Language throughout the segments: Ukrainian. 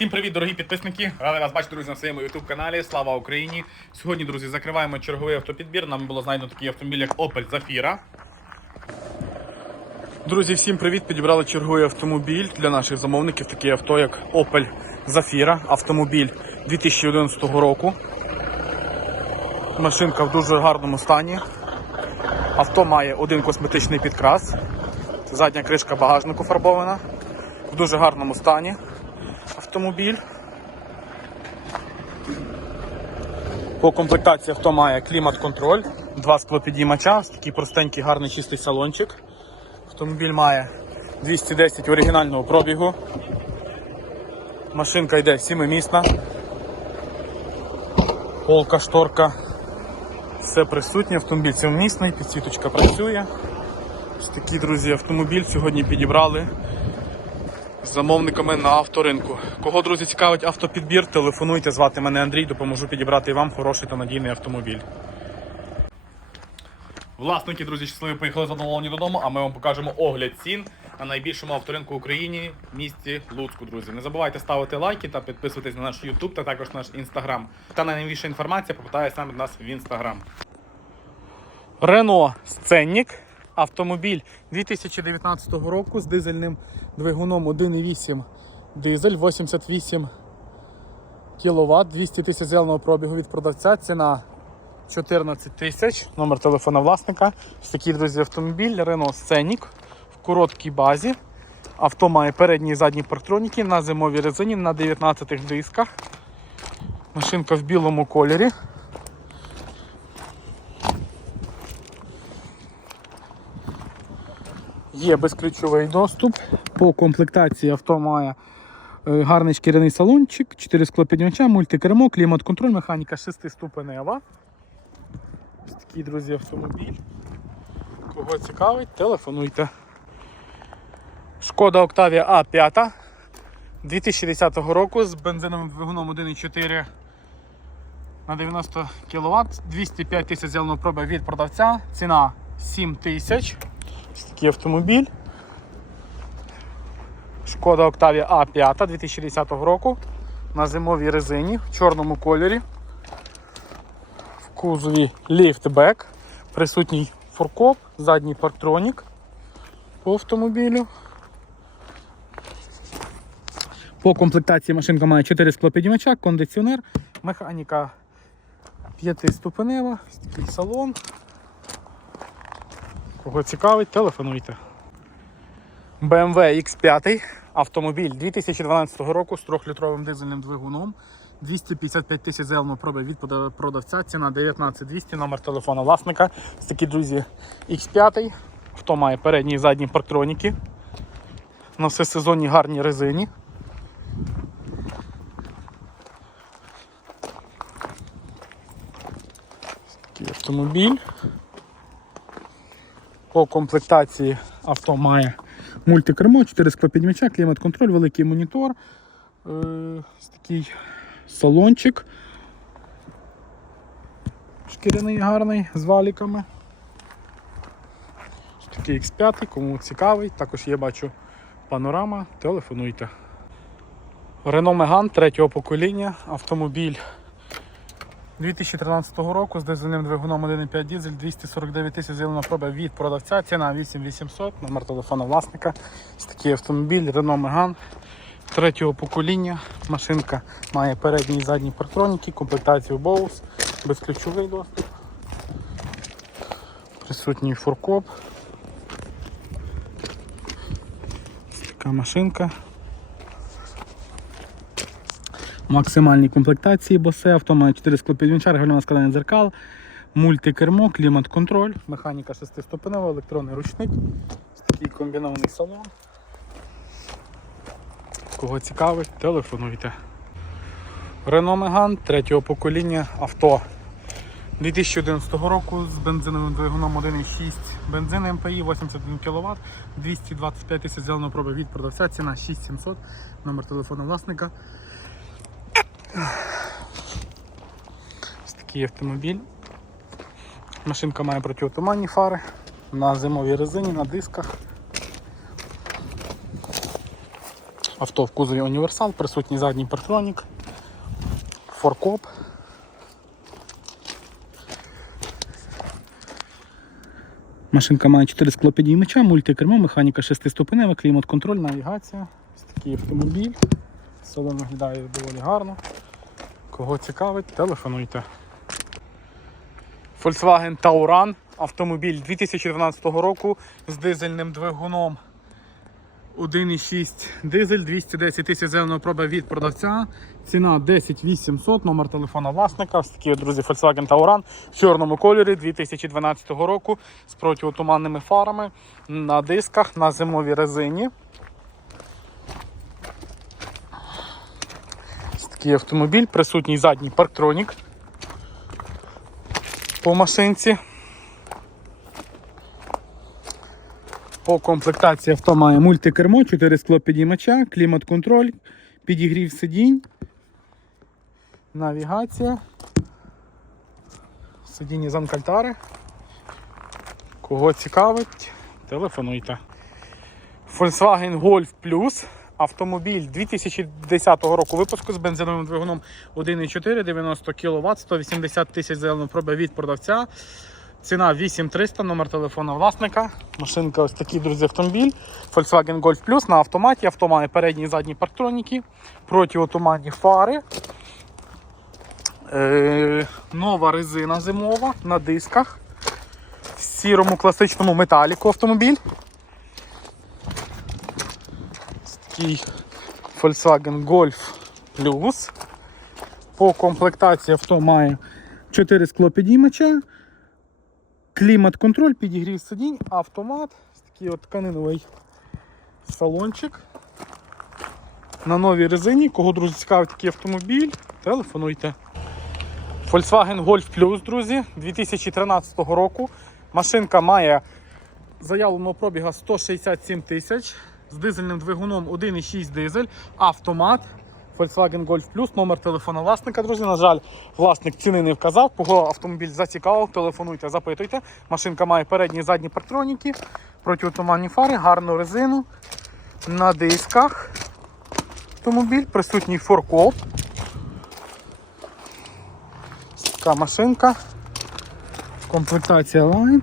Всім привіт, дорогі підписники! Радий вас бачити, друзі, на своєму YouTube каналі. Слава Україні! Сьогодні, друзі, закриваємо черговий автопідбір. Нам було знайдено такий автомобіль, як Opel Zafira. Друзі, всім привіт! Підібрали черговий автомобіль для наших замовників. Такий авто, як Opel Zafira. Автомобіль 2011 року. Машинка в дуже гарному стані. Авто має один косметичний підкрас. Задня кришка багажнику фарбована. В дуже гарному стані автомобіль. По комплектації авто має клімат-контроль, два склопідіймача, такий простенький, гарний чистий салончик. Автомобіль має 210 оригінального пробігу. Машинка йде сімимісна. Полка, шторка. Все присутнє, автомобіль сімимісний, підсвіточка працює. Ось такий, друзі, автомобіль сьогодні підібрали з замовниками на авторинку. Кого, друзі, цікавить автопідбір, телефонуйте, звати мене Андрій, допоможу підібрати вам хороший та надійний автомобіль. Власники, друзі, щасливі поїхали задоволені додому, а ми вам покажемо огляд цін на найбільшому авторинку в Україні в місті Луцьку, друзі. Не забувайте ставити лайки та підписуватись на наш YouTube та також наш Instagram. Та найновіша інформація попитає саме до нас в Instagram. Рено Сценник. Автомобіль 2019 року з дизельним двигуном 1,8 дизель 88 кВт, 200 тисяч зеленого пробігу від продавця. Ціна 14 тисяч. Номер телефона власника. Ось такий, друзі, автомобіль Renault Scenic короткій базі. Авто має передні і задні парктроніки на зимовій резині на 19 дисках. Машинка в білому кольорі. Є безключовий доступ. По комплектації авто має е, гарний шкіряний салончик, 4 склопіднімача, мультикермо, клімат-контроль, механіка 6 ступенева. Ось такий, друзі, автомобіль. Кого цікавить, телефонуйте. Шкода Octavia A5 2010 року з бензиновим двигуном 1,4 на 90 кВт, 205 тисяч зеленого проби від продавця, ціна 7 тисяч. Ось такий автомобіль. Шкода Octavia A5 2010 року на зимовій резині в чорному кольорі. В кузові ліфтбек, присутній фуркоп, задній парктронік по автомобілю. По комплектації машинка має 4 склопіднімача, кондиціонер, механіка 5-ступенева, такий салон. Кого цікавить, телефонуйте. BMW X5 автомобіль 2012 року з 3-літровим дизельним двигуном. 255 тисяч зеленого проби від продавця. Ціна 19200, номер телефона власника. Ось такі, друзі, X5. Хто має передні і задні парктроніки. На всесезонній гарній резині. Автомобіль. По комплектації авто має мультикермо, 4 склопіднімача, клімат-контроль, великий монітор, е, ось такий салончик. Шкіряний гарний з валіками. Ось такий X5, кому цікавий, також є, бачу, панорама, телефонуйте. Renault Megane третього покоління, автомобіль 2013 року з дизельним двигуном 1,5 дизель 249 тисяч зеленого проба від продавця. Ціна 8800, номер телефону власника. Ось такий автомобіль Renault Megane третього покоління. Машинка має передні і задні партроніки, комплектацію Bose, безключовий доступ. Присутній фуркоп. Така машинка. Максимальні комплектації босе, авто має 4 склопідвінча, регульоване складання дзеркал, мультикермо, клімат-контроль, механіка 6-ступенева, електронний ручник, такий комбінований салон. Кого цікавить, телефонуйте. Renault Megane третього покоління авто 2011 року з бензиновим двигуном 1,6 бензин МПІ 81 кВт, 225 тисяч зеленого проби від продавця, ціна 6700, номер телефону власника. Ось такий автомобіль. Машинка має протиотуманні фари на зимовій резині, на дисках. Авто в кузові універсал, присутній задній партронік, форкоп. Машинка має 4 склопідіймача, мультикермо, механіка 6-ступенева, клімат-контроль, навігація. Ось такий автомобіль. Салон виглядає доволі гарно. Кого цікавить, телефонуйте. Volkswagen Tauran, автомобіль 2012 року з дизельним двигуном 1,6 дизель, 210 тисяч зеленого проба від продавця. Ціна 10 800, номер телефона власника. Ось такі, друзі, Volkswagen Tauran в чорному кольорі 2012 року з протиотуманними фарами на дисках на зимовій резині. Такий автомобіль, присутній задній парктронік по машинці. По комплектації авто має мультикермо, 4 склопідіймача, клімат-контроль, підігрів сидінь, навігація, сидіння з Анкальтари. Кого цікавить, телефонуйте. Volkswagen Golf Plus. Автомобіль 2010 року випуску з бензиновим двигуном 1,4, 90 кВт, 180 тисяч зеленого проба від продавця. Ціна 8300, номер телефону власника. Машинка ось такий, друзі, автомобіль. Volkswagen Golf Plus на автоматі. Авто має передні і задні парктроніки, протиотуманні фари. Е, нова резина зимова на дисках. В сірому класичному металіку автомобіль. Ось такий Volkswagen Golf Plus. По комплектації авто має 4 склопідіймача. Клімат-контроль, підігрів сидінь, автомат, такий от тканиновий салончик. На новій резині. Кого, друзі, цікавить такий автомобіль, телефонуйте. Volkswagen Golf Plus, друзі, 2013 року. Машинка має заявленого пробіга 167 тисяч з дизельним двигуном 1,6 дизель, автомат. Volkswagen Golf Plus, номер телефона власника, друзі. На жаль, власник ціни не вказав. Кого автомобіль зацікавив, телефонуйте, запитуйте. Машинка має передні і задні партроніки, протиотуманні фари, гарну резину. На дисках автомобіль, присутній форкоп. Така машинка. Комплектація Line.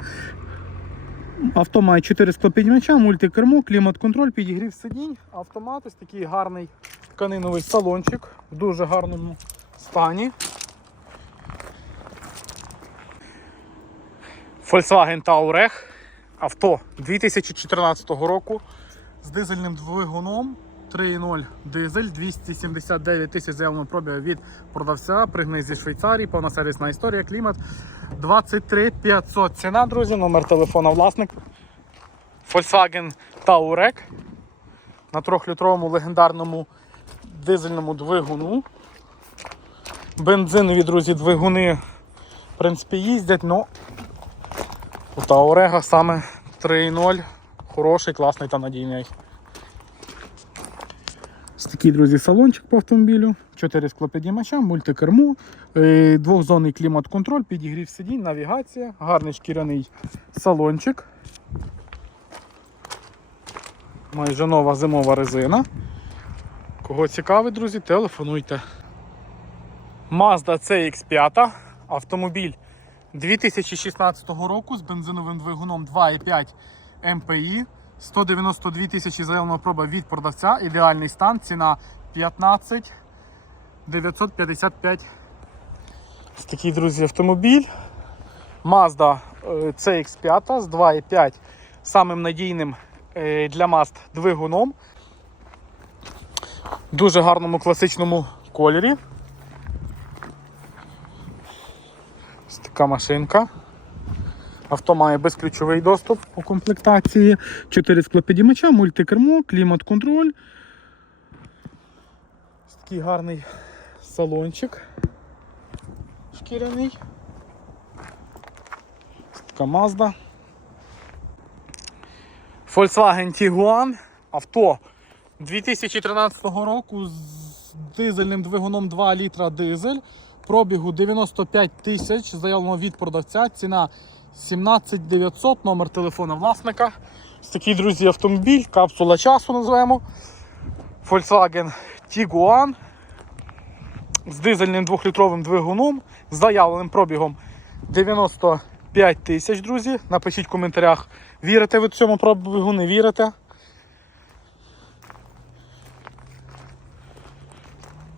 Авто має 4 склопіднімача, мультикермо, клімат-контроль, підігрів сидінь, автомат, ось такий гарний тканиновий салончик в дуже гарному стані. Volkswagen Touareg. Авто 2014 року з дизельним двигуном 3.0 дизель, 279 тисяч заявленого пробігу від продавця, пригни зі Швейцарії, повна сервісна історія, клімат 23 500. Ціна, друзі, номер телефона власник. Volkswagen Touareg на 3-літровому легендарному дизельному двигуну. Бензинові, друзі, двигуни, в принципі, їздять, але у Touareg саме 3.0 хороший, класний та надійний. Такий, друзі, салончик по автомобілю, 4 склопідіймача, мультикермо, е, двохзонний клімат-контроль, підігрів сидінь, навігація, гарний шкіряний салончик. Майже нова зимова резина. Кого цікавить, друзі, телефонуйте. Mazda CX5, автомобіль 2016 року з бензиновим двигуном 2,5 MPI, 192 тисячі заявленого проба від продавця, ідеальний стан, ціна 15 955. Ось такий, друзі, автомобіль. Mazda е, CX5 з 2,5 самим надійним е, для Mazd двигуном. Дуже гарному класичному кольорі. Ось така машинка. Авто має безключовий доступ по комплектації. 4 склопідіймача, мультикермо, клімат-контроль. Такий гарний салончик шкіряний. Така Mazda. Volkswagen Tiguan. Авто 2013 року з дизельним двигуном 2 літра дизель. Пробігу 95 тисяч, заявлено від продавця. Ціна 17 900, номер телефона власника. Ось такий, друзі, автомобіль, капсула часу називаємо. Volkswagen Tiguan з дизельним 2-літровим двигуном, з заявленим пробігом 95 тисяч, друзі. Напишіть в коментарях, вірите ви цьому пробігу, не вірите.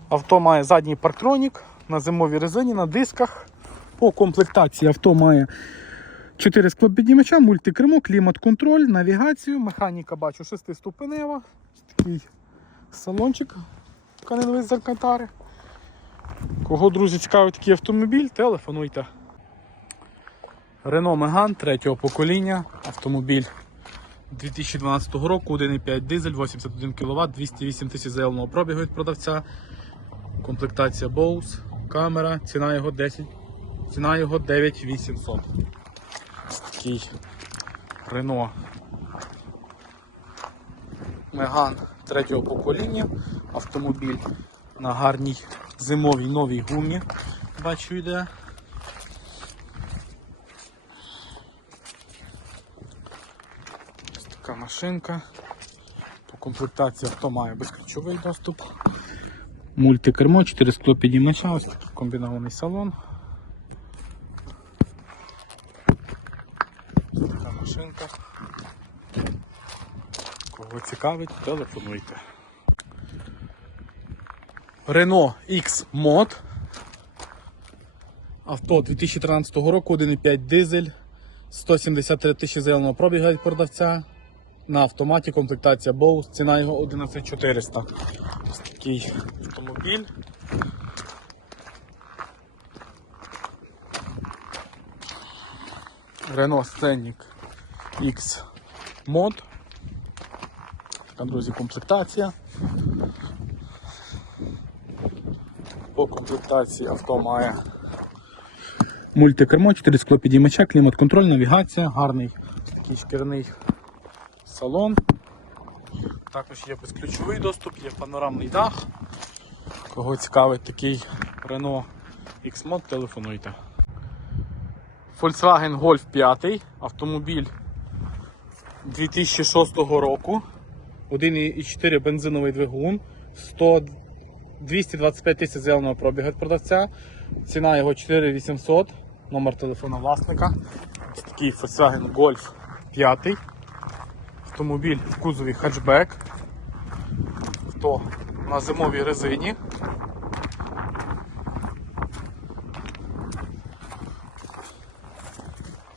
Авто має задній парктронік на зимовій резині, на дисках. По комплектації авто має 4 склопіднімача, мультикермо, клімат-контроль, навігацію, механіка бачу 6-ступенева. Такий салончик тканиновий з алькантари. Кого, друзі, цікавить такий автомобіль, телефонуйте. Renault Megane третього покоління. Автомобіль 2012 року, 1,5 дизель, 81 кВт, 208 тисяч заявленого пробігу від продавця. Комплектація Bose, камера, ціна його 10, ціна його 9800. Такий Renault Megane третього покоління. Автомобіль на гарній зимовій новій гумі. Бачу йде. Ось така машинка. По комплектації авто має безключовий доступ. Мультикермо, 4 скло підіймача, ось комбінований салон. Ось така машинка. Кого цікавить, телефонуйте. Renault X Mod. Авто 2013 року, 1,5 дизель, 173 тисячі заявленого пробігу від продавця. На автоматі комплектація Bose, ціна його 11400. Ось такий автомобіль. Renault Scenic X Mod. Така, друзі, комплектація. По комплектації авто має мультикермо, 4 склопідіймача, клімат-контроль, навігація, гарний такий шкіряний салон. Також є безключовий доступ, є панорамний дах. Кого цікавить такий Renault X-Mod, телефонуйте. Volkswagen Golf 5, автомобіль 2006 року, 1,4 бензиновий двигун, 100, 225 тисяч заявленого пробігу від продавця, ціна його 4800, номер телефона власника. Ось такий Volkswagen Golf 5. Автомобіль в кузові хетчбек. Авто на зимовій резині.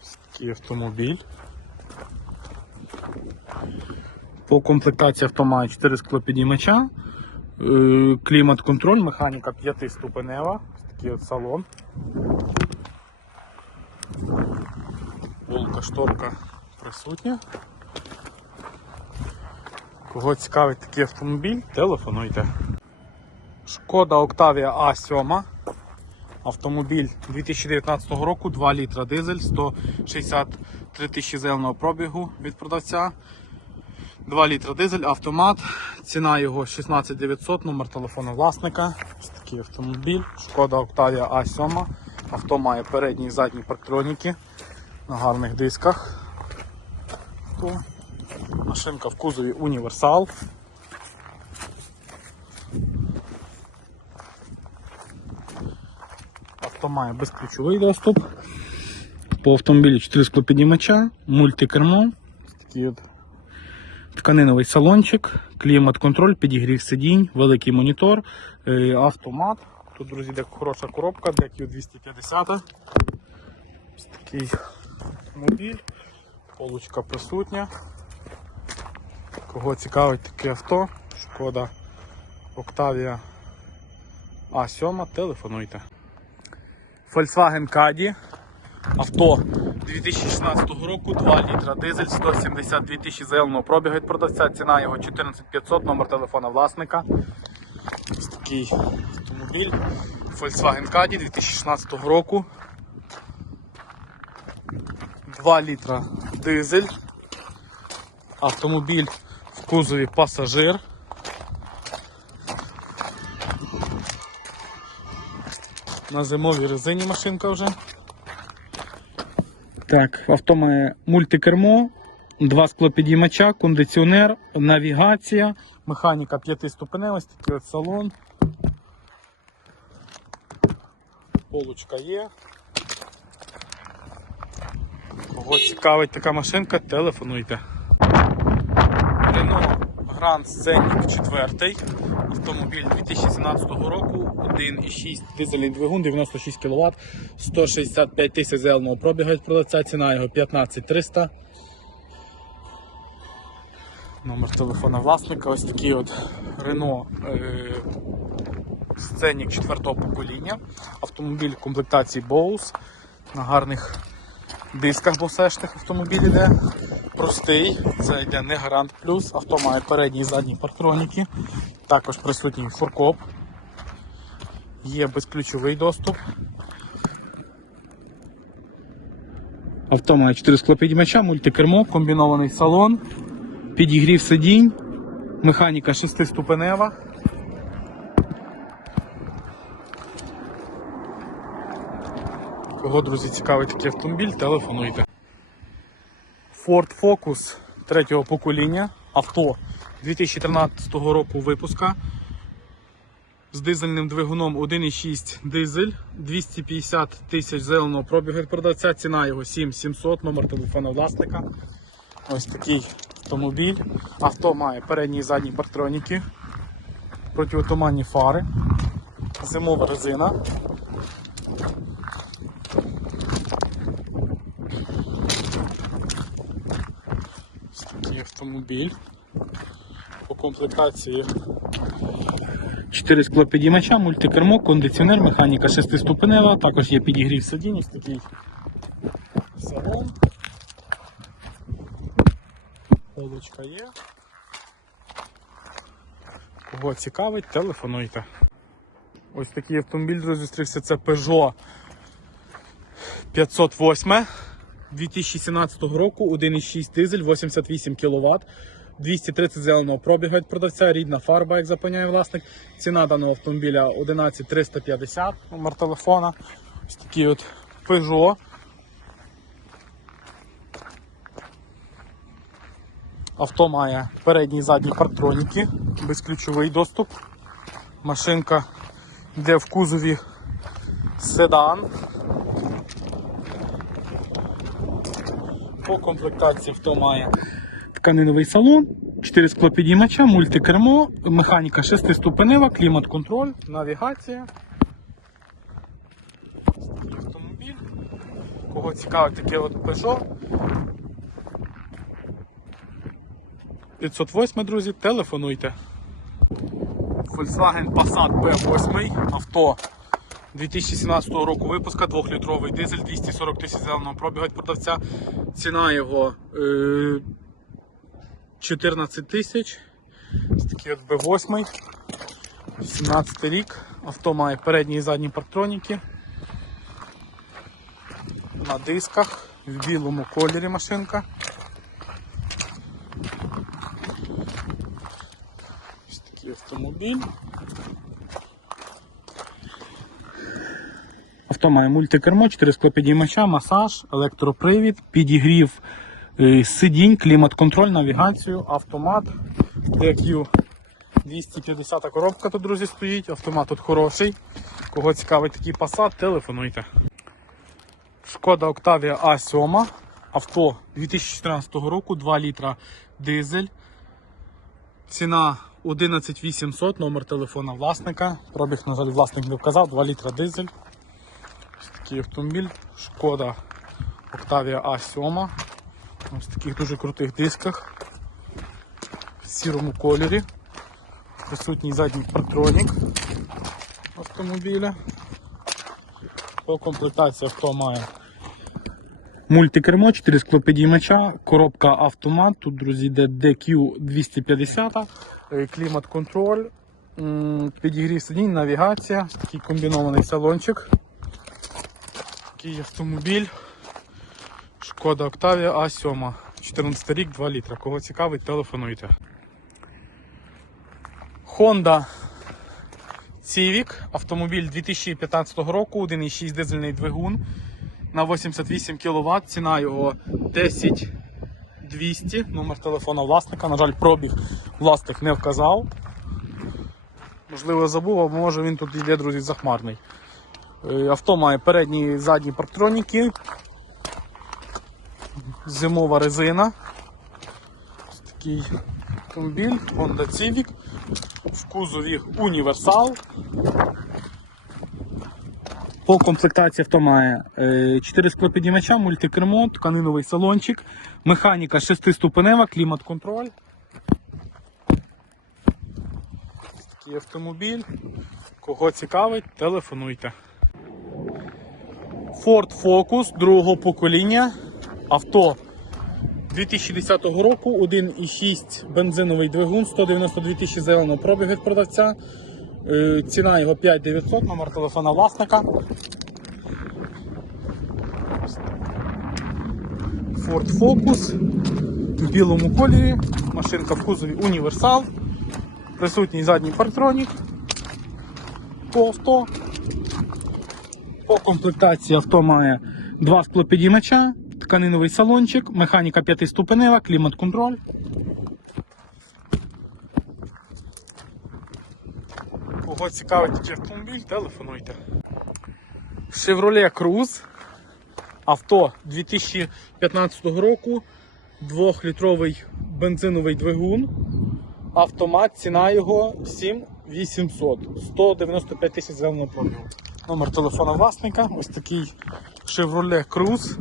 Ось Такий автомобіль. По комплектації авто має 4 склопідіймача, е, клімат-контроль, механіка 5-ступенева, такий от салон. Волка шторка присутня. Кого цікавить такий автомобіль, телефонуйте. Шкода Octavia A7. Автомобіль 2019 року, 2 літра дизель, 163 тисячі заявленого пробігу від продавця. 2 літра дизель, автомат. Ціна його 16 900, номер телефону власника. Ось такий автомобіль. Шкода Octavia A7. Авто має передні і задні парктроніки на гарних дисках. Машинка в кузові універсал. Авто має безключовий доступ. По автомобілі 4 склопіднімача, мультикермо. Такий от тканиновий салончик, клімат-контроль, підігрів сидінь, великий монітор, е, автомат. Тут, друзі, де хороша коробка, де Q250. Ось такий автомобіль, полочка присутня. Кого цікавить таке авто, шкода Octavia A7, телефонуйте. Volkswagen Caddy. Авто 2016 року, 2 літра дизель, 172 тисячі заявленого пробігу від продавця, ціна його 14500, номер телефона власника. Ось такий автомобіль. Volkswagen Caddy 2016 року. 2 літра дизель. Автомобіль в кузові пасажир. На зимовій резині машинка вже. Так, авто має мультикермо, два склопідіймача, кондиціонер, навігація, механіка п'ятиступенева, ось такий от салон. Полочка є. Кого цікавить така машинка, телефонуйте. Renault Grand Scenic 4. Автомобіль 2017 року, 1,6 дизельний двигун, 96 кВт, 165 тисяч зеленого пробігу від продавця, ціна його 15 300. Номер телефона власника, ось такий от Renault е, Scenic 4 покоління. Автомобіль комплектації Bose на гарних дисках босешних автомобіль йде. Простий, це йде не гарант плюс. Авто має передні і задні парктроніки. Також присутній форкоп. Є безключовий доступ. Авто має 4 склопідіймача, мультикермо, комбінований салон, підігрів сидінь, механіка 6-ступенева. Кого, друзі, цікавий такий автомобіль, телефонуйте. Ford Focus третього покоління. Авто 2013 року випуска. З дизельним двигуном 1,6 дизель, 250 тисяч зеленого пробігу продавця, ціна його 7700, номер телефона власника. Ось такий автомобіль. Авто має передні і задні партроніки, протиотуманні фари, зимова резина. Ось автомобіль. По комплектації 4 склопідіймача, мультикермо, кондиціонер, механіка 6-ступенева, також є підігрів сидінь, ось такий салон. Полочка є. Кого цікавить, телефонуйте. Ось такий автомобіль зустрівся, це Peugeot 508 2017 року, 1,6 дизель, 88 кВт, 230 зеленого пробігу від продавця, рідна фарба, як запевняє власник. Ціна даного автомобіля 11 350, номер телефона. Ось такий от Peugeot. Авто має передні і задні парктроніки, безключовий доступ. Машинка йде в кузові седан. По комплектації авто має тканиновий салон, 4 склопідіймача, мультикермо, механіка 6-ступенева, клімат-контроль, навігація. Автомобіль. Кого цікавить таке от Peugeot. 508, друзі, телефонуйте. Volkswagen Passat B8 авто 2017 року випуска, 2-літровий дизель, 240 тисяч зеленого пробігу від продавця. Ціна його е, 14 тисяч. Ось такий от B8. 17 рік. Авто має передні і задні парктроніки. На дисках, в білому кольорі машинка. Ось такий автомобіль. Авто має мультикермо, 4 склопідіймача, масаж, електропривід, підігрів е, сидінь, клімат-контроль, навігацію, автомат. DQ 250 коробка тут, друзі, стоїть. Автомат тут хороший. Кого цікавить такий Passat, телефонуйте. Шкода Octavia A7. Авто 2014 року, 2 літра дизель. Ціна 11800, номер телефона власника. Пробіг, на жаль, власник не вказав, 2 літра дизель. Такий автомобіль. Шкода Octavia A7. Ось в таких дуже крутих дисках. В сірому кольорі. Присутній задній партронік автомобіля. По комплектації авто має мультикермо, 4 склопідіймача, коробка автомат. Тут, друзі, йде DQ 250, е, клімат-контроль, підігрів сидінь, навігація, такий комбінований салончик. Такий автомобіль. Шкода Octavia A7. 14 рік, 2 літра. Кого цікавить, телефонуйте. Honda Civic, автомобіль 2015 року, 1,6 дизельний двигун на 88 кВт. Ціна його 10 200, номер телефона власника. На жаль, пробіг власник не вказав. Можливо, забув, або може він тут йде, друзі, захмарний. Е, Авто має передні і задні парктроніки. Зимова резина. Ось такий автомобіль, Honda Civic. В кузові універсал. По комплектації авто має 4 склопідіймача, мультикермо, тканиновий салончик, механіка 6-ступенева, клімат-контроль. Такий автомобіль. Кого цікавить, телефонуйте. Ford Focus другого покоління. Авто 2010 року, 1,6 бензиновий двигун, 192 тисячі зеленого пробігу від продавця. Е, Ціна його 5900, номер телефона власника. Ford Focus в білому кольорі, машинка в кузові універсал, присутній задній партронік по авто. По комплектації авто має два склопідіймача, тканиновий салончик, механіка п'ятиступенева, клімат-контроль. Кого цікавить автомобіль, телефонуйте. Chevrolet Cruze. Авто 2015 року. 2-літровий бензиновий двигун. Автомат, ціна його 7800. 195 тисяч зеленого пробігу. Номер телефона власника. Ось такий Chevrolet Cruze.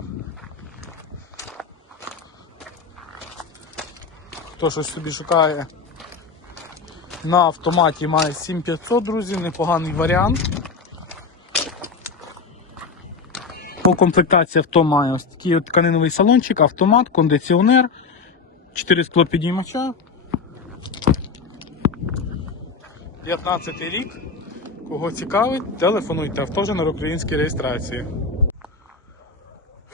Хто щось собі шукає на автоматі має 7500, друзі, непоганий варіант. По комплектації авто має ось такий от тканиновий салончик, автомат, кондиціонер, 4 склопідіймача. 15 рік. Кого цікавить, телефонуйте. Авто вже на українській реєстрації.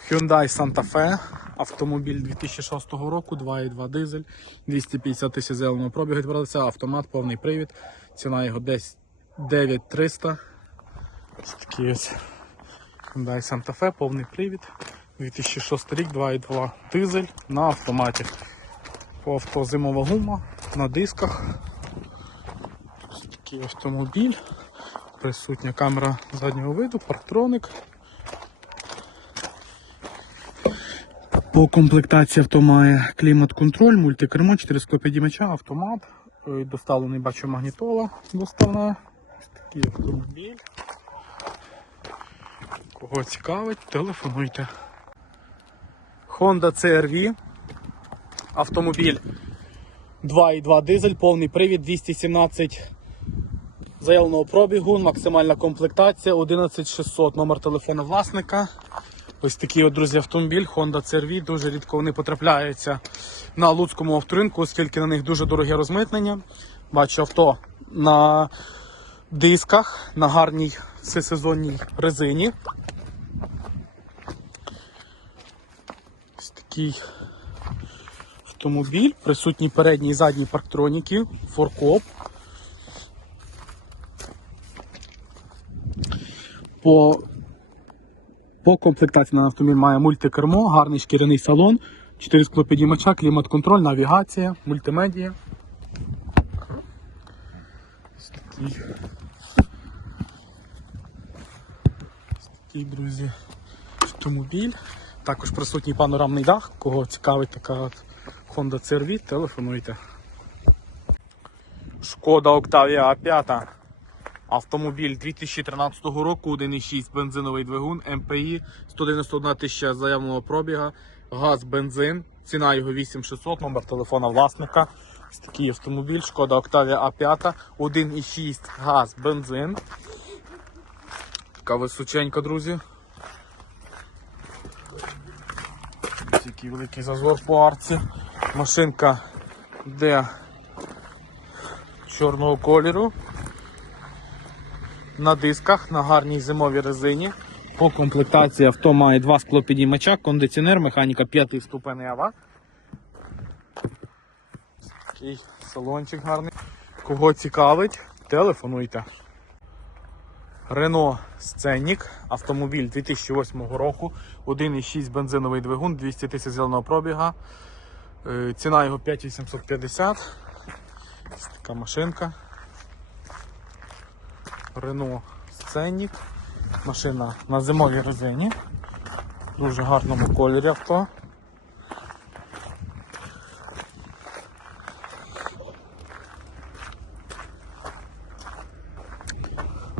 Hyundai Santa Fe. Автомобіль 2006 року, 2,2 дизель, 250 тисяч зеленого пробігу від автомат, повний привід. Ціна його десь 9300. Ось такий ось Hyundai Santa Fe, повний привід. 2006 рік, 2,2 дизель на автоматі. По авто гума на дисках. Ось такий автомобіль. Присутня камера заднього виду, парктроник. По комплектації авто має клімат-контроль, мультикермо, 4 склопідіймача, автомат. Е, Доставлений бачу магнітола доставна. Ось такий автомобіль. Кого цікавить, телефонуйте. Honda CR-V. Автомобіль 2,2 дизель, повний привід, 217 заявленого пробігу, максимальна комплектація 11600, номер телефону власника. Ось такий, от, друзі, автомобіль Honda CR-V. Дуже рідко вони потрапляються на луцькому авторинку, оскільки на них дуже дороге розмитнення. Бачу авто на дисках, на гарній всесезонній резині. Ось такий автомобіль, присутні передні і задні парктроніки, форкоп. По по комплектації на автомобіль має мультикермо, гарний шкіряний салон, 4 склопідіймача, клімат-контроль, навігація, мультимедія. Ось такий. Ось такий, друзі, автомобіль. Також присутній панорамний дах. Кого цікавить така Honda CR-V, телефонуйте. Шкода Octavia A5. Автомобіль 2013 року, 1,6 бензиновий двигун, МПІ, 191 тисяча заявленого пробіга, газ, бензин, ціна його 8600, номер телефона власника. Такий автомобіль, шкода Octavia A5, 1,6 газ, бензин. Така височенька, друзі. Який великий зазор по арці. Машинка де чорного кольору на дисках на гарній зимовій резині. По комплектації авто має два склопідіймача, кондиціонер, механіка 5 ступенева. Такий салончик гарний. Кого цікавить, телефонуйте. Renault Scenic, автомобіль 2008 року, 1,6 бензиновий двигун, 200 тисяч зеленого пробіга. Е, Ціна його 5850. Така машинка. Renault Scenic. Машина на зимовій резині. Дуже гарному кольорі авто.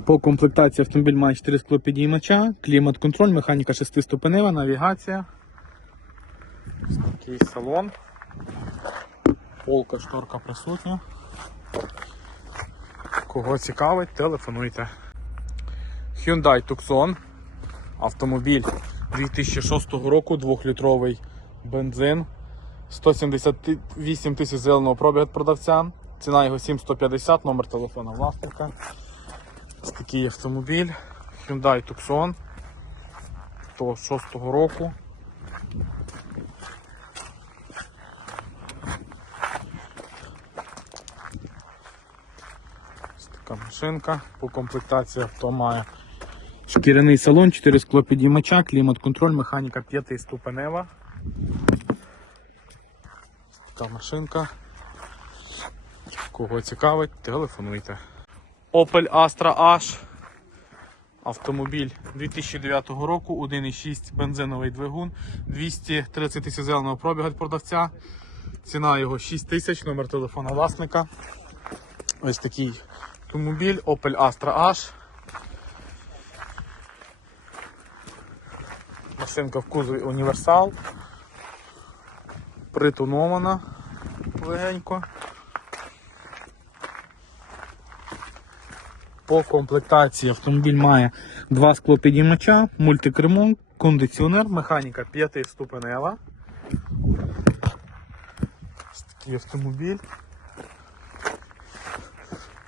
По комплектації автомобіль має 4 склопідіймача, клімат-контроль, механіка 6-ступенева, навігація. Ось такий салон. Полка, шторка присутня. Кого цікавить, телефонуйте. Hyundai Tucson. Автомобіль 2006 року, 2-літровий бензин. 178 тисяч зеленого пробігу від продавця. Ціна його 7150, номер телефона власника. Ось такий автомобіль. Hyundai Tucson. То 6 року. Така машинка. По комплектації авто має шкіряний салон, 4 склопідіймача, клімат-контроль, механіка 5 ступенева. Така машинка. Кого цікавить, телефонуйте. Opel Astra H. Автомобіль 2009 року, 1,6 бензиновий двигун, 230 тисяч зеленого пробігу від продавця. Ціна його 6 тисяч, номер телефона власника. Ось такий автомобіль Opel Astra H. Машинка в кузові універсал. Притонована легенько. По комплектації автомобіль має два склопідіймача, мультикермо, кондиціонер, механіка 5 ступенева. Ось такий автомобіль.